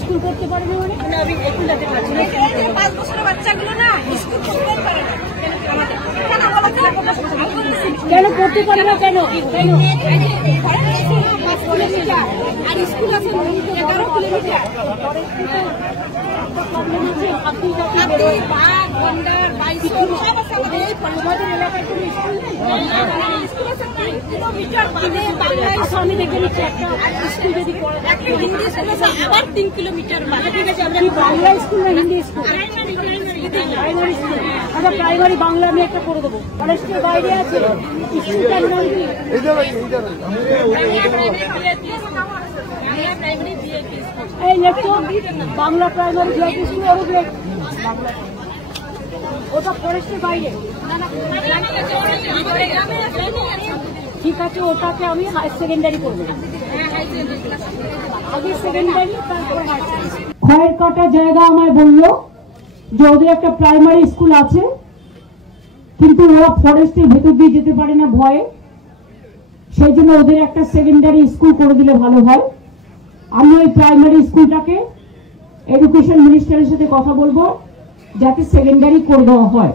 School করতে পারবে মানে আমি স্কুল যেতে পারছি না। 5 বছরের বাচ্চাগুলো না স্কুল করতে পারে না। কেন করতে পারে না? কেন আর স্কুল আছে 11 কিলোমিটার। আমি দেখে নিচ্ছি একটা স্কুল যদি হিন্দি স্কুল আছে আবার 3 কিলোমিটার। ঠিক আছে, আমরা বাংলা স্কুল না হিন্দি স্কুল? Primary school. আচ্ছা, প্রাইমারি বাংলা আমি একটা করে দেবো। ফরেস্টের বাইরে আছে স্কুলটার নাম কি? এই লেখো বাংলা প্রাইমারি ভিআইপি স্কুল। ওটা ফরেস্টের বাইরে। ঠিক আছে, ওটাকে আমি হাই সেকেন্ডারি করবো। আগে সেকেন্ডারি, তারপর হাই সেকেন্ডারি। খয়ের কাটা জায়গা আমায় বললো যে ওদের একটা প্রাইমারি স্কুল আছে, কিন্তু ওরা ফরেস্টের ভেতর দিয়ে যেতে পারে না ভয়ে, সেই জন্য ওদের একটা সেকেন্ডারি স্কুল করে দিলে ভালো হয়। আমি ওই প্রাইমারি স্কুলটাকে এডুকেশন মিনিস্টারের সাথে কথা বলবো যাতে সেকেন্ডারি করে দেওয়া হয়।